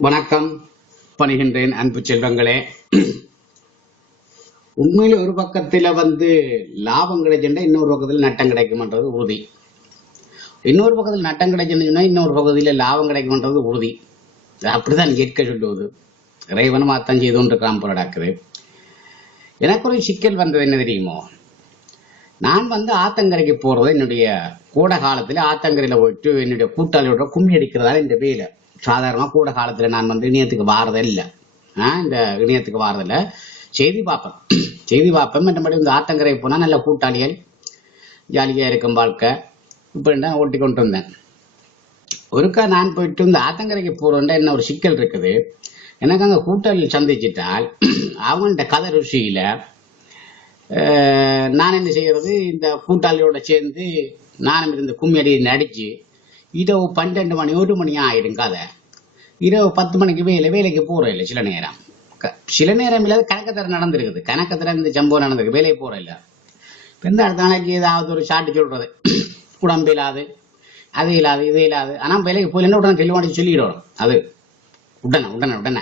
வணக்கம். பணிகின்றேன் அன்பு செல்வங்களே. உண்மையில ஒரு பக்கத்துல வந்து லாபம் கிடைச்சுட்டா இன்னொரு பக்கத்துல நட்டம் கிடைக்கும்ன்றது உறுதி. இன்னொரு பக்கத்தில் நட்டம் கிடைச்சுன்னு இன்னொரு பகுதியில் லாபம் கிடைக்கும்ன்றது உறுதி. அப்படிதான் இயற்கை சொல்லுவது. இறைவனும் அத்தான் செய்து கொண்டிருக்கிறான் போல எனக்கு ஒரு சிக்கல் வந்தது என்ன தெரியுமோ? நான் வந்து ஆத்தங்கரைக்கு போறது என்னுடைய கூட காலத்துல ஆத்தங்கரையில போயிட்டு என்னுடைய கூட்டாளியோட கும்மி அடிக்கிறதால இந்த வேலை சாதாரணமாக கூட காலத்தில் நான் வந்து இணையத்துக்கு வாரதே இல்லை. இந்த இணையத்துக்கு வாரதில்லை. செய்தி பார்ப்பேன். செய்தி பார்ப்பேன். மற்றபடி இந்த ஆத்தங்கரை போனால் நல்ல கூட்டாளிகள் ஜாலியாக இருக்கும் வாழ்க்கை. இப்போ தான் ஓட்டி கொண்டு வந்தேன். ஒருக்கா நான் போயிட்டு இந்த ஆத்தங்கரைக்கு போறேன்டா என்ன ஒரு சிக்கல் இருக்குது. எனக்கு அங்கே கூட்டாளிகள் சந்திச்சிட்டால் அவங்கள்ட்ட கதை ருசியில் நான் என்ன செய்கிறது இந்த கூட்டாளியோட சேர்ந்து நானும் இருந்து கும்மி அடி நடித்து இரவு பன்னெண்டு மணி ஒரு மணி ஆயிடும் கதை. இரவு பத்து மணிக்கு வேலை வேலைக்கு போறேன் இல்லை சில நேரம். க- சில நேரம் இல்லாத கணக்கத்தர நடந்திருக்குது. கணக்கத்தர இந்த சம்பவம் நடந்திருக்கு வேலைக்கு போறேன் இல்லை இந்த அடுத்த நாளைக்கு ஏதாவது ஒரு சாட்டு சொல்றது. உடம்பு இல்லாது அது இல்லாது இது இல்லாது. ஆனால் வேலைக்கு போயில உடனே டெலிவாடி சொல்லிடுறோம் அது உடனே உடனே உடனே.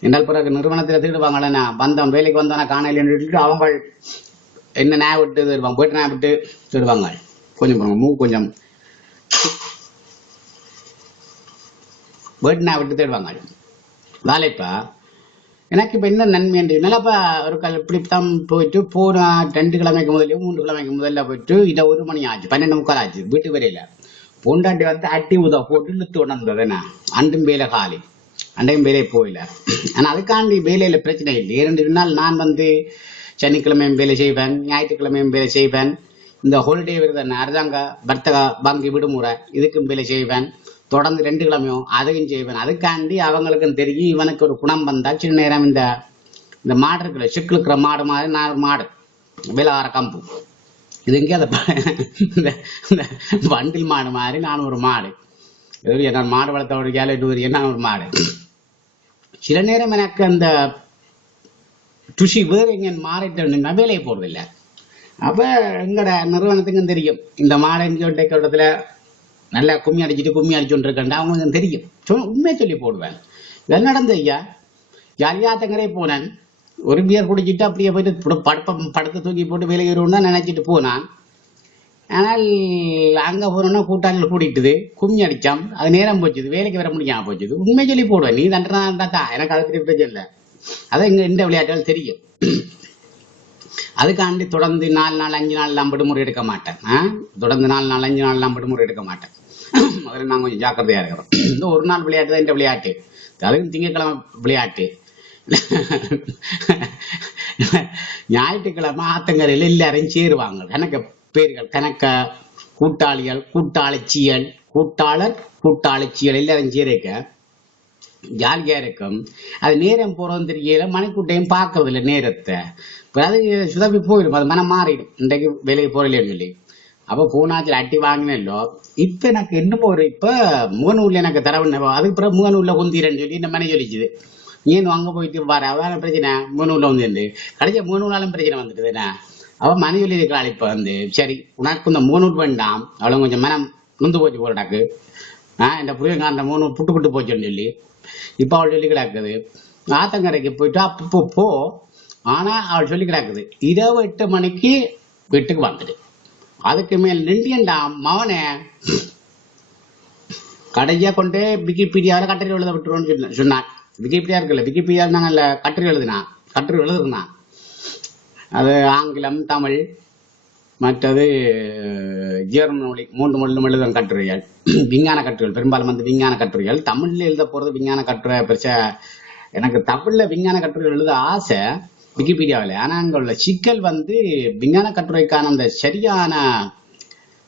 என்றால் பிறகு நிறுவனத்தில் திருடுவாங்களே நான் வந்தோம் வேலைக்கு வந்தோன்னா காணையில் சொல்லிட்டு அவங்க என்ன நே விட்டு தருவாங்க போயிட்டு நே விட்டு தருவாங்க. கொஞ்சம் மூ கொஞ்சம் போயிட்டு விட்டு தேடுவாங்க. வேலைப்பா எனக்கு இப்போ என்ன நன்மை என்று நல்லப்பா ஒரு கல் இப்படி தான் போயிட்டு போன ரெண்டு கிழமைக்கு முதல்ல மூன்று கிழமைக்கு முதல்ல போயிட்டு இதை ஒரு மணி ஆச்சு பன்னெண்டு முக்கால் ஆச்சு வீட்டு வரையில. பொண்டாட்டி வந்து அட்டி உதவ போட்டு இழுத்து உணர்ந்தது என்ன? அண்டும் வேலை காலி. அண்டையும் வேலையை போயில ஆனால் அதுக்காண்டி வேலையில பிரச்சனை இல்லை. இரண்டு நாள் நான் வந்து சனிக்கிழமையும் வேலை செய்வேன் ஞாயிற்றுக்கிழமையும் வேலை செய்வேன். இந்த ஹாலிடே வருது அரசாங்க வர்த்தக வங்கி விடுமுறை இதுக்கும் வேலை செய்வேன். தொடர்ந்து ரெண்டு கிழமையும் அதையும் செய்வேன். அதுக்காண்டி அவங்களுக்கும் தெரியும் இவனுக்கு ஒரு குணம் வந்தால் சின்ன நேரம் இந்த இந்த மாடு இருக்குல்ல இருக்கிற மாடு மாதிரி நான் ஒரு மாடு விலவார கம்பு. இது எங்கே அதை இந்த வண்டில் மாடு மாதிரி நான் ஒரு மாடு. இது நான் மாடு வளர்த்த ஒரு ஏழு எட்டு நான் ஒரு மாடு. சில நேரம் எனக்கு அந்த டுஷி வேறு எங்க மாறிட்டு வேலையை போடுறதில்லை. அப்போ எங்கட நிறுவனத்துக்கும் தெரியும் இந்த மாடை சொல்லிட்ட இடத்துல நல்லா கும்மி அடிச்சிட்டு கும்மி அடிச்சுட்டு இருக்கேன் அவங்களுக்கு தெரியும். சொல் உண்மையை சொல்லி போடுவேன். இதெல்லாம் நடந்து ஐயா. ஜாலியாத்தங்கரே போனேன். ஒரு பியர் குடிச்சிட்டு அப்படியே போயிட்டு புட- படத்தை தூக்கி போட்டு வேலைக்கு வருவோம்னு நினச்சிட்டு போனான். ஆனால் அங்கே போனோன்னா கூட்டாளிகள் கூட்டிட்டுது கும்மி அடித்தான் அது நேரம் போச்சுது. வேலைக்கு வர முடியாமல் போச்சுது. உண்மை சொல்லி போடுவேன். நீ தண்டனா தான் எனக்கு அது பெரிய பிரச்சனை இல்லை. அதான் இங்கே இந்த விளையாட்டுகள் தெரியும். அதுக்காண்டி தொடர்ந்து நாலு நாள் அஞ்சு நாள்லாம் விடுமுறை எடுக்க மாட்டேன். ஆ? தொடர்ந்து நாலு நாள் அஞ்சு நாள்லாம் விடுமுறை எடுக்க மாட்டேன். அதில் நாங்கள் கொஞ்சம் ஜாக்கிரதையா இருக்கிறோம். இந்த ஒரு நாள் விளையாட்டு தான் இந்த விளையாட்டு. அதுவும் திங்கட்கிழமை விளையாட்டு. ஞாயிற்றுக்கிழமை ஆத்தங்கரையில் எல்லாரும் சேருவாங்க. கணக்க பேர்கள் கணக்க கூட்டாளிகள் கூட்டாளச்சியல் கூட்டாளர் கூட்டாளச்சியல் எல்லாரும் சேருக்க ஜாலியா இருக்கும். அது நேரம் போறதும் தெரியல மணிக்கூட்டையும் பார்க்கறது இல்லை நேரத்தை அது சுதப்பி போயிடும் அது மனம் மாறிடும். இன்றைக்கு வேலைக்கு போறலைன்னு சொல்லி. அப்ப பூனாச்சில் அட்டி வாங்கினோ இப்ப எனக்கு இன்னும் ஒரு இப்ப முகநூல்ல எனக்கு தரவு அதுக்கு பிறகு முகநூல்ல குந்திரன்னு சொல்லி இந்த மனை சொல்லிச்சுது. ஏன் அங்க போயிட்டு பாரு அதான பிரச்சனை முகநூல்ல வந்து கடைசியா முகநூலாலும் பிரச்சனை வந்துட்டுதுண்ணா என்ன? அவ மனை சொல்லி இருக்கிறாள் இப்ப வந்து சரி உனக்கு இந்த முகநூல் வேண்டாம் அவளும் கொஞ்சம் மனம் நுந்து போச்சு போறாக்கு ஆஹ் இந்த புரியங்க அந்த மூணு புட்டு புட்டு போச்சுன்னு சொல்லி. இப்ப அவள் சொல்லி கிடக்குது. ஆத்தங்கரைக்கு போயிட்டு அப்போ போ. ஆனா அவள் சொல்லி கிடக்குது. இரவு எட்டு மணிக்கு வீட்டுக்கு வந்துடு. அதுக்கு மேல் நின்றியண்டா மவனே. கடைசியா கொண்டு விக்கிபீடியாவில் கட்டுரை எழுத விட்டுருவோன்னு சொன்னான். விக்கிபீடியா இருக்குல்ல விக்கிபீடியா நாங்கல்ல கட்டுரை எழுதுனான் கட்டுரை எழுதுனான் அது ஆங்கிலம் தமிழ் மற்றது ஜெர்மன் மொழி மூன்று மொழிலும் எழுதும் கட்டுரைகள். விஞ்ஞான கட்டுரைகள் பெரும்பாலும் வந்து விஞ்ஞான கட்டுரைகள். தமிழ்ல எழுத போறது விஞ்ஞான கட்டுரை பெருசா எனக்கு தமிழ்ல விஞ்ஞான கட்டுரைகள் எழுத ஆசை. விக்கிபீடியாவில். ஆனால் அங்கே உள்ள சிக்கல் வந்து விஞ்ஞான கட்டுரைக்கான அந்த சரியான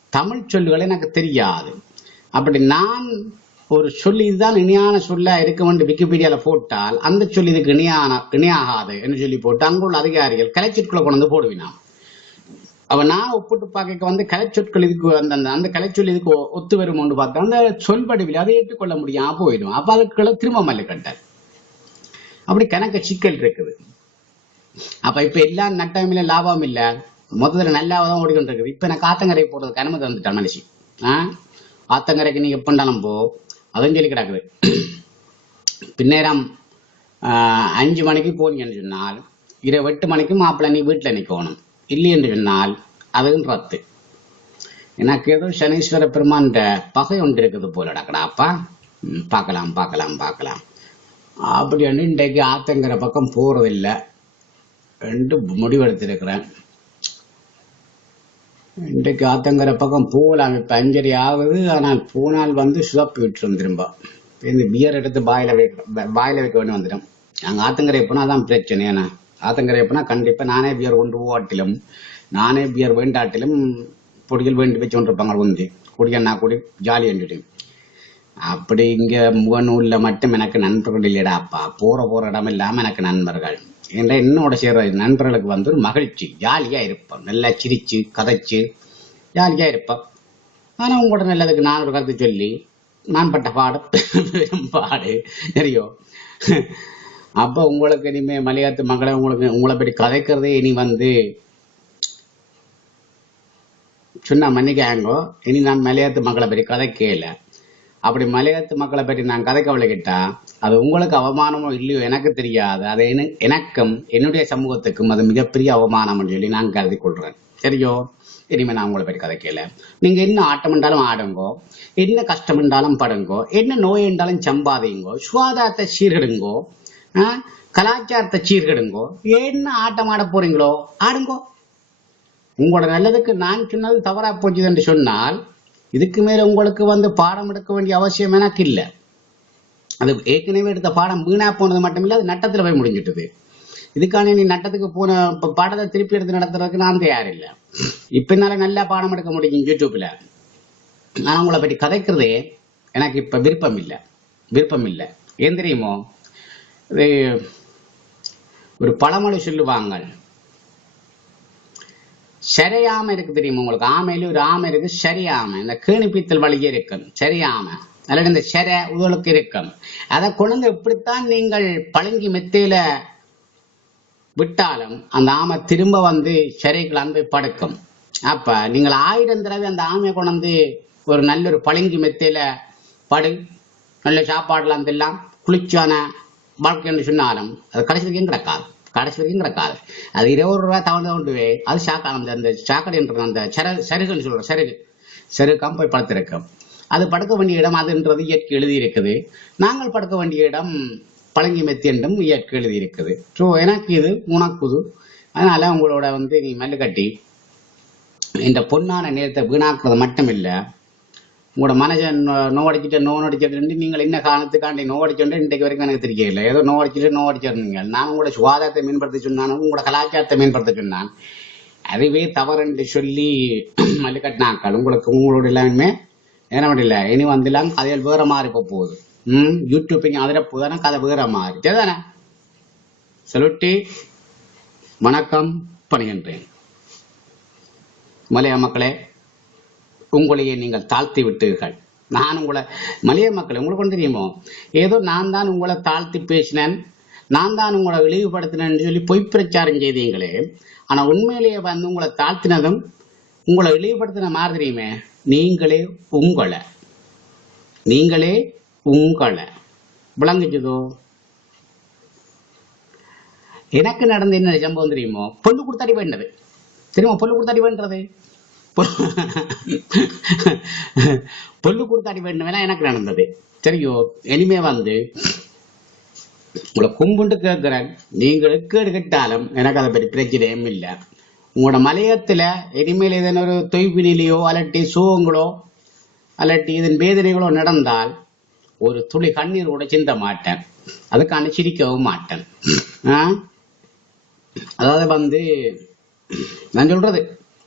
தமிழ் சொல்லுகள் எனக்கு தெரியாது. அப்படி நான் ஒரு சொல் இதுதான் இணையான சொல்ல இருக்கும் என்று விக்கிபீடியால போட்டால் அந்த சொல் இதுக்கு இணையான இணையாகாது என்று சொல்லி போட்டு அங்குள்ள அதிகாரிகள் கலைச்சொற்களை கொண்டு வந்து போடுவினான் அவ நான் ஒப்பிட்டு பார்க்க வந்து கலைச்சொற்கள் இதுக்கு அந்த அந்த- அந்த கலைச்சொல் இதுக்கு ஒத்து வருமோன்னு பார்த்தா அந்த சொல் வடிவில் அதை ஏற்றுக்கொள்ள முடியாமல் போயிடும். அப்போ அதுக்குள்ள திரும்ப மல்லு கட்டார் அப்படி கணக்கு சிக்கல் இருக்குது. அப்ப இப்ப எல்லா நட்டமில்ல லாபம் இல்ல. முதல்ல நல்லா தான் ஓடிக்கிட்டு இருக்குது இப்ப நான் காத்தங்கரை போறதுக்கு அனுமதி வந்துட்டேன் மனுஷி ஆஹ் ஆத்தங்கரைக்கு நீ எப்பண்டாலும் போ. அதுவும் சொல்லி கிடக்குது. பின்னேரம் ஆஹ், அஞ்சு மணிக்கு போனீங்கன்னு சொன்னால் இரவு எட்டு மணிக்கு மாப்பிள்ளை நீ வீட்டில் நிற்கணும் இல்லை என்று சொன்னால் அதுவும் ரத்து. எனக்கு ஏதோ சனீஸ்வர பெருமான்ற பகை ஒன்று இருக்குது போலடாக்கடாப்பா அப்பா. பார்க்கலாம் பார்க்கலாம் பார்க்கலாம். அப்படி அப்படின்னு இன்றைக்கு ஆத்தங்கிற பக்கம் போறதில்ல. என்று முடிவெடுத்திருக்கிறேன். இன்றைக்கு ஆத்தங்கிற பக்கம் போகலாம் இப்போ அஞ்சரி ஆகுது. ஆனால் போனால் வந்து சுதப்பு விட்டுரும் திரும்ப. இந்த பியர் எடுத்து பாயில வைக்க பாயில வைக்க வேண்டி வந்துடும். நாங்கள் ஆத்தங்கரை போனால் தான் பிரச்சனை. ஏன்னா ஆத்தங்கரை போனால் கண்டிப்பாக நானே பியர் கொண்டு போகாட்டிலும் நானே பியர் வேண்டாட்டிலும் பொடிகள் வேண்டி வச்சு கொண்டிருப்பாங்க உந்தி குடிக்கண்ணா குடி ஜாலி வேண்டிட்டு அப்படி இங்கே முகநூலில் மட்டும் எனக்கு நண்பர்கள் இல்லைடாப்பா போகிற போகிற இடம் இல்லாமல் எனக்கு நண்பர்கள். என்ற என்னோட சேர்ற நண்பர்களுக்கு வந்து ஒரு மகிழ்ச்சி. ஜாலியாக இருப்பேன் நல்லா சிரிச்சு கதைச்சு ஜாலியாக இருப்பேன் ஆனால் உங்களோட நல்லதுக்கு நான் ஒரு கருத்து சொல்லி நான் பட்ட பாடு பெரும் பாடு. தெரியும் அப்போ உங்களுக்கு இனிமே மலையாத்து மக்களை உங்களுக்கு உங்களை பற்றி கதைக்கிறதே இனி வந்து சொன்னா மன்னிக்காங்கோ. இனி நான் மலையாத்து மக்களை பற்றி கதைக்கல அப்படி மலையத்து மக்களை பற்றி நான் கதை கவலைக்கிட்டா அது உங்களுக்கு அவமானமோ இல்லையோ எனக்கு தெரியாது. அது எனக்கும் என்னுடைய சமூகத்துக்கும் அது மிகப்பெரிய அவமானம்னு சொல்லி நான் கருதி கொள்றேன். சரியோ? இனிமே நான் உங்களை பற்றி கதைக்கல நீங்க என்ன ஆட்டம் என்றாலும் ஆடுங்கோ என்ன கஷ்டம் என்றாலும் படுங்கோ என்ன நோய் என்றாலும் சம்பாதிங்கோ சுகாதாரத்தை சீர்கெடுங்கோ ஆ, கலாச்சாரத்தை சீர்கெடுங்கோ என்ன ஆட்டம் ஆட போறீங்களோ ஆடுங்கோ. உங்களோட நல்லதுக்கு நான் சொன்னது தவறா போச்சுது என்று சொன்னால் இதுக்கு மேல உங்களுக்கு வந்து பாடம் எடுக்க வேண்டிய அவசியம் எனக்கு இல்லை. அது ஏற்கனவே எடுத்த பாடம் வீணா போனது மட்டும் இல்லை அது நட்டத்தில் போய் முடிஞ்சிட்டது. இதுக்கான நீ நட்டத்துக்கு போன இப்போ பாடத்தை திருப்பி எடுத்து நடத்துறதுக்கு நான் தயார் இல்லை. இப்போ என்னால் நல்லா பாடம் எடுக்க முடியும் யூடியூப்பில் நான் உங்களை பற்றி கதைக்கிறதே எனக்கு இப்போ விருப்பம் இல்லை. விருப்பம் இல்லை. ஏன் தெரியுமோ? இது ஒரு பழமொழி சொல்லுவாங்க. சரியாம இருக்கு தெரியுமா உங்களுக்கு? ஆமையில ஒரு ஆமை இருக்கு சரியாம. இந்த கேணிப்பித்தல் வழியே இருக்கும். சரியாம. அல்லது இந்த செரை உதலுக்கு இருக்கும். அதை கொண்டு இப்படித்தான் நீங்கள் பழங்கி மெத்தையில விட்டாலும் அந்த ஆமை திரும்ப வந்து சிறைக்குள்ள போய் படுக்கும். அப்ப நீங்கள் ஆயிரம் தடவை அந்த ஆமையை கொண்டு ஒரு நல்ல ஒரு பழங்கி மெத்தையில படு. நல்ல சாப்பாடுலாம் எல்லாம் குளிச்சான வாழ்க்கைன்னு சொன்னாலும் அது கடைசி கிடக்காது கடைசி வரைக்கும் கிடக்காது. அது இருபது ரூபா தவணை கொண்டு அது ஷாக்கான அந்த அந்த சாக்கடை என்ற அந்த சர சருகுன்னு சொல்றோம் சருகு. சருகாம் போய் படுத்திருக்கும் அது படுக்க வேண்டிய இடம் அதுன்றது இயற்கை எழுதி இருக்குது நாங்கள் படுக்க வேண்டிய இடம் பழங்கி மெத்தி என்றும் இயற்கை எழுதி இருக்குது ஸோ எனக்கு இது உனக்குது அதனால உங்களோட வந்து நீ மல்லு கட்டி இந்த பொன்னான நேரத்தை வீணாக்குறது மட்டும் இல்லை உங்களோட மனசன் நோவடிச்சுட்டு நோவடிச்சிட்டு நீங்கள் என்ன காரணத்துக்காண்டி நோவடிச்சோன்ற இன்றைக்கு வரைக்கும் எனக்கு தெரியல ஏதோ நோவடிச்சுட்டு நோவடிச்சிருந்தீங்க நான் உங்களோட சுகாதாரத்தை மேம்படுத்த சொன்னான் உங்களோட கலாச்சாரத்தை மேம்படுத்த சொன்னான். அதுவே தவறுன்னு சொல்லி மல்லுக்கட்டினாக்கள் உங்களுக்கு உங்களோட எல்லாமே என்ன முடியல இனி வந்துலாம் கதைகள் வேற மாதிரி இப்போ போகுது. ம்? யூடியூப்பிங் அதில் போதானே கதை வேற மாதிரி. சரிதானே? சொல்லிட்டு வணக்கம் பணிகின்றேன். மலைய மக்களே உங்களையே நீங்கள் தாழ்த்தி விட்டீர்கள். நான் உங்களை மலைய மக்கள் உங்களுக்கு ஒன்று தெரியுமோ? ஏதோ நான் தான் உங்களை தாழ்த்தி பேசினேன். நான் தான் உங்களை இழிவுபடுத்தினேன்னு சொல்லி பொய் பிரச்சாரம் செய்தீங்களே. ஆனால் உண்மையிலேயே வந்து உங்களை தாழ்த்தினதும் உங்களை இழிவுபடுத்தின மாதிரியுமே நீங்களே உங்களை. நீங்களே உங்களை. விளங்குச்சதோ? எனக்கு நடந்த என்ன சம்பவம் தெரியுமோ? பொண்ணு கொடுத்தாடி வேண்டது தெரியுமா பொண்ணு கொடுத்தாடி வேண்டது பொண்ணு கொடுத்தாடி வேண்டும் எனக்கு நடந்தது. சரியோ இனிமே வந்து உங்களை கும்பிட்டு கேட்கிறேன் நீங்கள் கேடு கேட்டாலும் எனக்கு அதை பற்றி பிரச்சனையும் இல்லை. உங்களோட மலையத்துல இனிமேல் ஏதேனும் ஒரு தொய்வினிலையோ அலட்டி சோகங்களோ அலட்டி இதன் வேதனைகளோ நடந்தால் ஒரு துளி கண்ணீர் கூட சிந்த மாட்டேன். அதுக்கான சிரிக்கவும் மாட்டேன். அதாவது வந்து நான் சொல்றது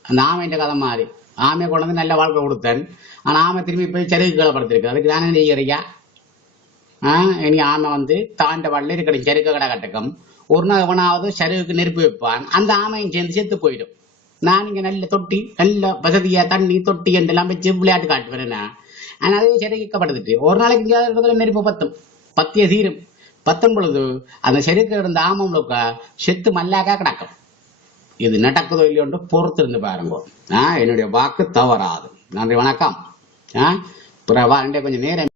அந்த ஆமைன்ற கதை மாதிரி ஆமையை கொண்டு வந்து நல்ல வாழ்க்கை கொடுத்தேன். ஆனால் ஆமை திரும்பி போய் செருகு கீழப்படுத்திருக்கு அதுக்கு தானே செய்யறியா ஆ? இனி ஆமை வந்து தாண்ட வாழில் இருக்கணும் செருக்க கடை கட்டக்கம். ஒரு நாள் எவனாவது செருகுக்கு நெருப்பு வைப்பான். அந்த ஆமையும் சேர்ந்து செத்து போயிடும். நான் இங்கே நல்ல தொட்டி நல்ல வசதியாக தண்ணி தொட்டி என்றெல்லாம் வச்சு விளையாட்டு காட்டுவேன் ஆனால் அது அதே செருக்கப்படுத்துட்டு ஒரு நாளைக்கு இங்கே இடத்துல நெருப்பு பத்தும். பத்திய தீரும் பத்தும் பொழுது அந்த செருக்க இருந்த ஆமம்லுக்க செத்து மல்லாக்கா கிடக்கும். இது நடக்குதோ இல்லையோன்று பொறுத்திருந்து பாருங்க. ஆஹ் என்னுடைய வாக்கு தவறாது. நன்றி வணக்கம். ஆஹ் பிற வா கொஞ்சம் நேரம்